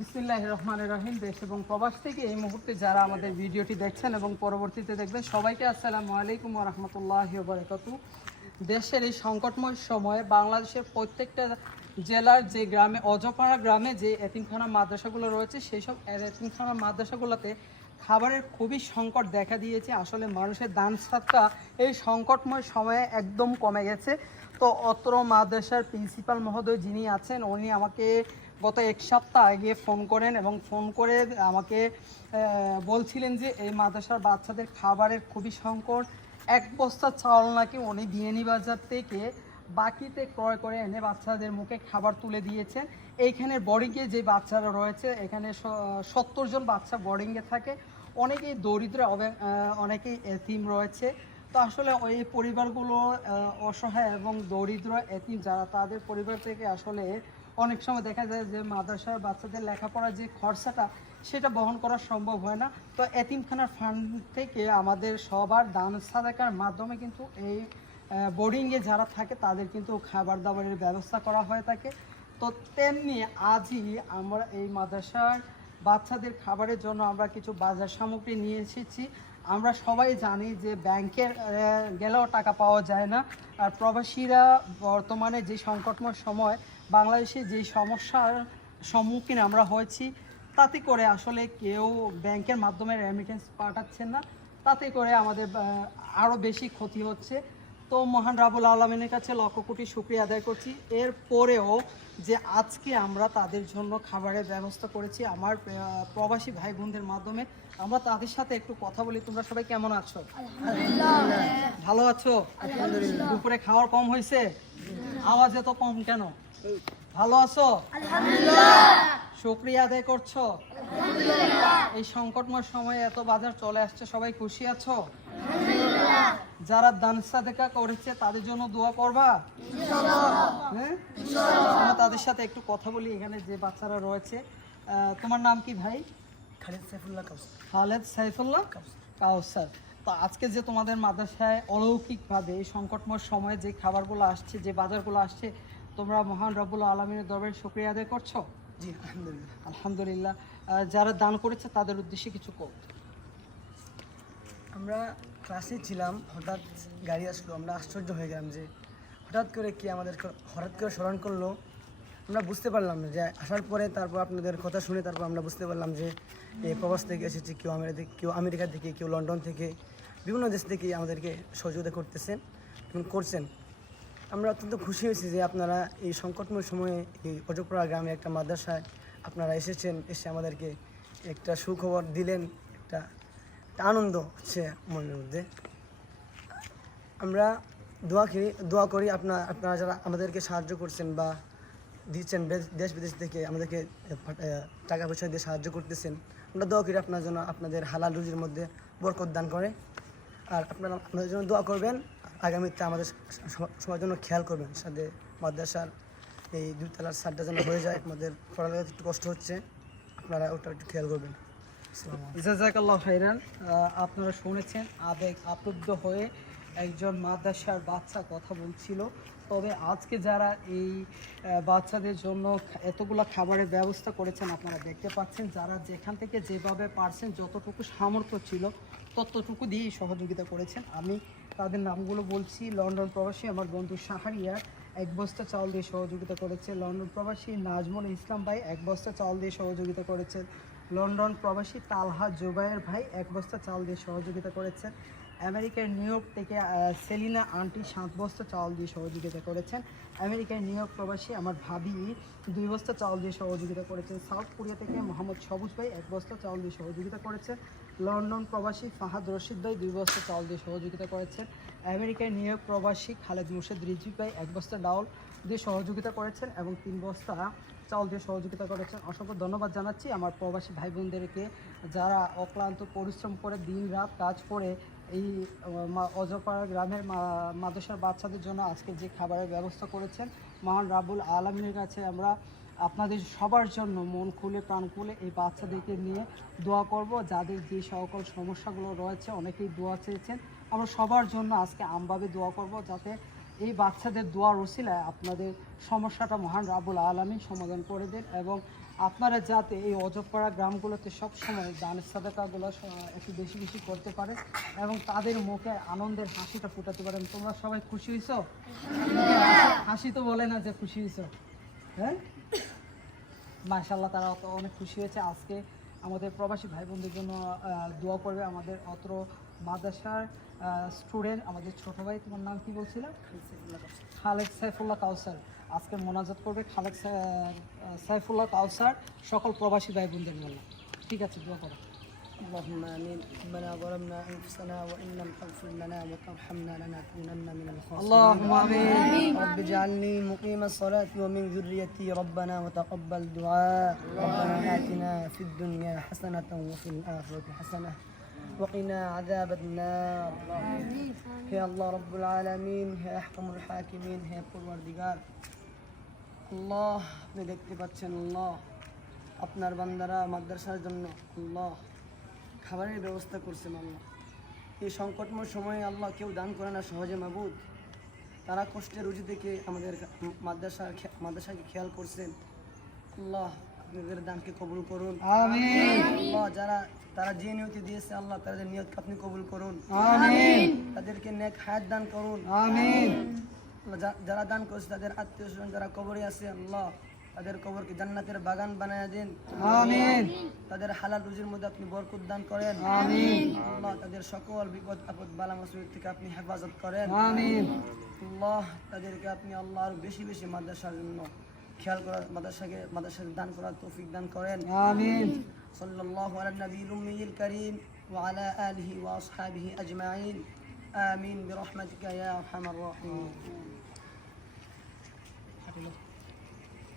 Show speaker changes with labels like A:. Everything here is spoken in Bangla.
A: বিসমিল্লাহ রহমান রহিম, দেশ এবং প্রবাস থেকে এই মুহূর্তে যারা আমাদের ভিডিওটি দেখছেন এবং পরবর্তীতে দেখবেন, সবাইকে আসসালামু আলাইকুম রহমতুল্লাহ বরকত। দেশের এই সংকটময় সময়ে বাংলাদেশের প্রত্যেকটা জেলার যে গ্রামে, অজপাড়া গ্রামে যে এতিমখানা মাদ্রাসাগুলো রয়েছে সেই সব এতিমখানা মাদ্রাসাগুলোতে খাবারের খুবই সংকট দেখা দিয়েছে। আসলে মানুষের দান সাতটা এই সংকটময় সময়ে একদম কমে গেছে। তো অত্র মাদ্রাসার প্রিন্সিপাল মহোদয় যিনি আছেন, উনি আমাকে গত এক সপ্তাহ আগে ফোন করেন এবং ফোন করে আমাকে বলছিলেন যে এই মাদ্রাসার বাচ্চাদের খাবারের খুবই সংকট। এক বস্তা চাউল নাকি উনি বিয়ানীবাজার থেকে বাকিতে ক্রয় করে এনে বাচ্চাদের মুখে খাবার তুলে দিয়েছেন। এইখানে বোর্ডিংয়ে যে বাচ্চারা রয়েছে, এখানে সত্তর জন বাচ্চা বোর্ডিংয়ে থাকে। অনেকেই দরিদ্র অনেকেই এতিম রয়েছে। তো আসলে ওই পরিবারগুলো অসহায় এবং দরিদ্র এতিম যারা, তাদের পরিবার থেকে আসলে অনেক সময় দেখা যায় যে মাদ্রাসার বাচ্চাদের লেখাপড়ার যে খরচাটা, সেটা বহন করা সম্ভব হয় না। তো এতিমখানার ফান্ড থেকে আমাদের সবার দান সাদাকার মাধ্যমে কিন্তু এই বোর্ডিংয়ে যারা থাকে, তাদের কিন্তু খাবার দাবারের ব্যবস্থা করা হয়ে থাকে। তো তেমনি আজই আমরা এই মাদ্রাসার বাচ্চাদের খাবারের জন্য আমরা কিছু বাজার সামগ্রী নিয়ে এসেছি। আমরা সবাই জানি যে ব্যাংকের গেলেও টাকা পাওয়া যায় না। আর প্রবাসীরা বর্তমানে যে সংকটময় সময়, বাংলাদেশে যে সমস্যার সম্মুখীন আমরা হয়েছি, তাতে করে আসলে কেউ ব্যাংকের মাধ্যমে রেমিটেন্স পাঠাচ্ছেন না। তাতে করে আমাদের আরও বেশি ক্ষতি হচ্ছে। তো মহান রাবুল আলমিনের কাছে লক্ষ কোটি শুক্রিয়া আদায় করছি। এর পরেও যে আজকে আমরা তাদের জন্য খাবারের ব্যবস্থা করেছি আমার প্রবাসী ভাই বোনদের মাধ্যমে আমরা তাদের সাথে একটু কথা বলি। তোমরা সবাই কেমন আছো? ভালো আছো? দুপুরে খাওয়ার কম হয়েছে? আওয়াজ এত কম কেন? ভালো আছো? শুক্রিয়া আদায় করছ? এই সংকটময় সময়ে এত বাজার চলে আসছে সবাই খুশি আছো? যারা দান সাদেকা করেছে তাদের জন্য দোয়া করবা? হ্যাঁ? তাদের সাথে একটু কথা বলি এখানে যে বাচ্চারা রয়েছে। আহ, তোমার নাম কি ভাই?
B: খালিদ সাইফুল্লাহ কাউসার।
A: খালেদ সাইফুল্লাহ কাউসার। তো আজকে যে তোমাদের মাদ্রাসায় অলৌকিকভাবে এই সংকটময় সময়ে যে খাবারগুলো আসছে যে বাজারগুলো আসছে তোমরা মহান রব্বুল আলমিনের দরবারে শুক্রিয়া আদায় করছ?
B: জি আলহামদুলিল্লাহ।
A: আলহামদুলিল্লাহ। যারা দান করেছে তাদের উদ্দেশ্যে কিছু কো
B: আমরা ক্লাসে ছিলাম, হঠাৎ গাড়ি আসলো, আমরা আশ্চর্য হয়ে গেলাম যে হঠাৎ করে কি আমাদের হঠাৎ করে স্মরণ করল। আমরা বুঝতে পারলাম না যে আসার পরে তারপর আপনাদের কথা শুনে তারপর আমরা বুঝতে পারলাম যে এই প্রবাস থেকে এসেছে, কেউ আমেরিকা কেউ আমেরিকা থেকে, কেউ লন্ডন থেকে, বিভিন্ন দেশ থেকে আমাদেরকে সহযোগিতা করতেছেন এবং করছেন। আমরা অত্যন্ত খুশি হয়েছি যে আপনারা এই সংকটময় সময়ে এই অজপাড়া গ্রামে একটা মাদ্রাসায় আপনারা এসেছেন, এসে আমাদেরকে একটা সুখবর দিলেন একটা একটা আনন্দ হচ্ছে মনের মধ্যে আমরা দোয়া করি দোয়া করি আপনার আপনারা যারা আমাদেরকে সাহায্য করছেন বা দিচ্ছেন দেশ বিদেশ থেকে আমাদেরকে টাকা পয়সা দিয়ে সাহায্য করতেছেন, আমরা দোয়া করি আপনার জন্য আপনাদের হালাল রুজির মধ্যে বরকত দান করে আর আপনারা আমাদের জন্য দোয়া করবেন, আগামীতে আমাদের সবার জন্য খেয়াল করবেন সাথে মাদ্রাসার এই দুইতলার সারটা যেন হয়ে যায়, আমাদের পড়ালেখা একটু কষ্ট হচ্ছে, আপনারা ওটা একটু খেয়াল করবেন।
A: জাজাকাল্লাহ খাইরান আহ, আপনারা শুনেছেন আবেগ আপ্লুব্ধ হয়ে একজন মাদ্রাসার বাচ্চা কথা বলছিল। তবে আজকে যারা এই বাচ্চাদের জন্য এতগুলো খাবারের ব্যবস্থা করেছেন আপনারা দেখতে পাচ্ছেন যারা যেখান থেকে যেভাবে পারছেন যতটুকু সামর্থ্য ছিল ততটুকু দিয়েই সহযোগিতা করেছেন। আমি তাদের নামগুলো বলছি। লন্ডন প্রবাসী আমার বন্ধু সাহারিয়া এক বস্তা চাউল দিয়ে সহযোগিতা করেছে। লন্ডন প্রবাসী নাজমুল ইসলাম ভাই এক বস্তা চাউল দিয়ে সহযোগিতা করেছেন। লন্ডন প্রবাসী তালহা জুবায়ের ভাই এক বস্তা চাল দিয়ে সহযোগিতা করেছেন। আমেরিকার নিউ ইয়র্ক থেকে সেলিনা আন্টি সাত বস্তা চাল দিয়ে সহযোগিতা করেছেন। আমেরিকার নিউ ইয়র্ক প্রবাসী আমার ভাবি দুই বস্তা চাল দিয়ে সহযোগিতা করেছেন। সাউথ কোরিয়া থেকে মোহাম্মদ সবুজ ভাই এক বস্তা চাল দিয়ে সহযোগিতা করেছেন। লন্ডন প্রবাসী ফাহাদ রশিদ ভাই দুই বস্তা চাউল দিয়ে সহযোগিতা করেছেন। আমেরিকায় নিউ ইয়র্ক প্রবাসী খালেদ মুর্শেদ রিজি ভাই এক বস্তা ডাউল দিয়ে সহযোগিতা করেছেন এবং তিন বস্তা চাউল দিয়ে সহযোগিতা করেছেন। অসংখ্য ধন্যবাদ জানাচ্ছি আমার প্রবাসী ভাই বোনদেরকে যারা অক্লান্ত পরিশ্রম করে দিন রাত কাজ করে এই অজপাড়া গ্রামের মাদ্রাসার বাচ্চাদের জন্য আজকে যে খাবারের ব্যবস্থা করেছেন, মহান রাবুল আলমিনের কাছে আমরা আপনাদের সবার জন্য মন খুলে, প্রাণ খুলে এই বাচ্চাদেরকে নিয়ে দোয়া করব। যাদের যে সকল সমস্যাগুলো রয়েছে, অনেকেই দোয়া চেয়েছেন। আমরা সবার জন্য আজকে আমভাবে দোয়া করব যাতে এই বাচ্চাদের দোয়া ওসিলায় আপনাদের সমস্যাটা মহান রাবুল আলমী সমাধান করে দেন এবং আপনারা যাতে এই অজপাড়া গ্রামগুলোতে সবসময় দান সাদাকাগুলো একটু বেশি বেশি করতে পারে এবং তাদের মুখে আনন্দের হাসিটা ফুটাতে পারেন তোমরা সবাই খুশি হয়েছো হাসি তো বলে না যে খুশি হয়েছো হ্যাঁ? মাশাল্লাহ তারা অত অনেক খুশি হয়েছে। আজকে আমাদের প্রবাসী ভাই বোনদের জন্য দোয়া করবে আমাদের অত্র মাদ্রাসার স্টুডেন্ট, আমাদের ছোটো ভাই, তোমার নাম কি বলছিলাম খালেদ সাইফুল্লাহ কাউসার। আজকে মোনাজাত করবে খালেদ সা- সাইফুল্লাহ কাউসার, সকল প্রবাসী ভাই বোনদের জন্য। ঠিক আছে, দোয়া করো।
B: اللهم امين ربنا ظلمنا انفسنا وان لم تغفر لنا وترحمنا لنكونن من الخاسرين
A: اللهم امين
B: رب اجعلني مقيم الصلاة ومن ذريتي ربنا وتقبل دعاء ربنا آتنا في الدنيا حسنة وفي الآخرة حسنة وقنا عذاب النار يا الله رب العالمين يا أحكم الحاكمين يا পরওয়ারদিগার আল্লাহ আপনি দেখতে পাচ্ছেন আল্লাহ আপনার বান্দারা মাদ্রাসার জন্য আল্লাহ খাবারের ব্যবস্থা করছেন আল্লাহ। এই সংকটময় সময়ে আল্লাহ কেউ দান করে না সহজে মাবুদ। তারা কষ্টের রুজি থেকে আমাদের মাদ্রাসা মাদ্রাসাকে খেয়াল করছেন। আল্লাহ আপনাদের দানকে কবুল করুন। আল্লাহ যারা তারা যে নিয়তি দিয়েছে আল্লাহ তাদের নিয়তকে আপনি কবুল করুন। তাদেরকে নেক হায়াত দান করুন। যারা দান করছে তাদের আত্মীয় স্বজন যারা কবরে আছে আল্লাহ তাদের কবরকে জান্নাতের বাগান বানায় দিন
A: আমিন
B: তাদের হালাল রুজির মধ্যে আপনি বরকত দান করেন
A: আমিন
B: আল্লাহ তাদের সকল বিপদ আপদ বালা মুসিবত থেকে আপনি হেফাজত করেন
A: আমিন
B: আল্লাহ তাদেরকে আপনি আল্লাহ আরো বেশি বেশি মাদ্রাসার জন্য খেয়াল করার মাদ্রাসাকে মাদ্রাসাকে দান করার তৌফিক দান করেন
A: আমিন
B: صلى الله على النبي الأمي الكريم وعلى آله وأصحابه أجمعين آمين برحمتك يا أرحم الراحمين